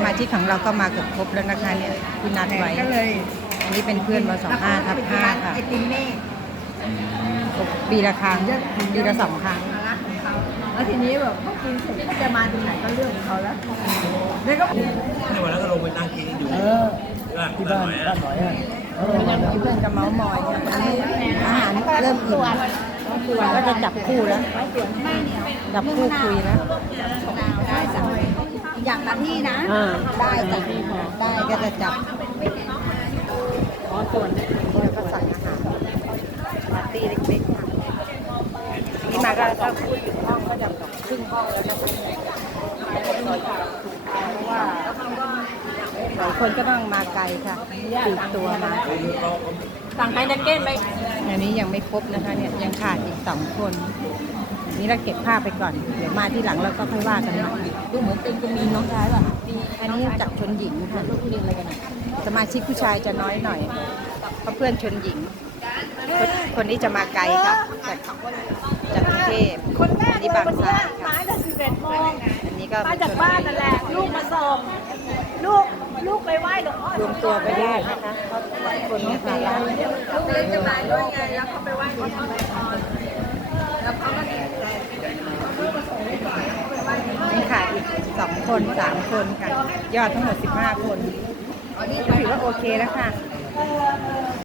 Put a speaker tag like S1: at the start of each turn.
S1: มาชิกของเราก็มาเกือบครบแล้วนะคะเนี่ยที่นัดไว้
S2: ก็เลย
S1: อันนี้เป็นเพื่อนมา25/5ค่ะ
S2: ไอติมเน่
S1: ปีละครั้งปีละ2 ครั้ง
S2: ร้านของเขาแล้วทีนี้แบบพอกินเสร็จก็จะมาตรงไหนก็เรื่องของเขาแล้วแล้วก็
S3: ในวันนั้นก็ลงไปนั่งกินอยู่ที่บ้านหน่อย
S1: ไม่งั้นมีเพื่อนจะเมาส์มอยกันอันนี้อาหารเริ่มอิ่มก็จะจับคู่แล้วจับคู่คุยแล้ว
S2: ได้จ้ะอย่างละที่นะ
S1: ได้จ้ะได้ก็จะจับส่วนก็สั่งอาหารปาร์ตี้เล็กๆค่ะนี่มาก็ถ้าพูดถึงห้องก็จะแบบครึ่งห้องแล้วนะคะเพราะว่าหลายคนก็ต้องมาไกลค่ะตีตัวมา
S2: สั่งไฮนักเก้นไหม
S1: อันนี้ยังไม่ครบนะคะเนี่ยยังขาดอีก2 คนนี่เราเก็บภาพไปก่อนเดี๋ยวมาที่หลังเราก็ค่อยว่ากันใหม่
S2: ดูเหมือนเป็นจะมีน้องชายป่ะ
S1: อันนี้จับชนหญิงค่ะสมาชิกผู้ชายจะน้อยหน่อยเพราะเพื่อนชนหญิง คนนี้จะมาไกลค่ะจากกรุงเทพอันนี้บางทรายค่ะ
S2: มาตั้ง11 โมง
S1: อันนี้ก็
S2: มาจากบ้านนั่นแหละ ลูกมาส่งลูกไปไหว้หลวงพ่อ
S1: รวมตัวไปได้นะคะคนนะคะร้าน
S2: ลูกเล็กจะมาด้วยไงแล้วเขาไปไหว้หลวงพ่อแล้วเขาก็ดีใจ
S1: ยังขาดอีก2 คน3 คนค่ะ ยอดทั้งหมด15 คนถือว่าโอเคแล้วค่ะ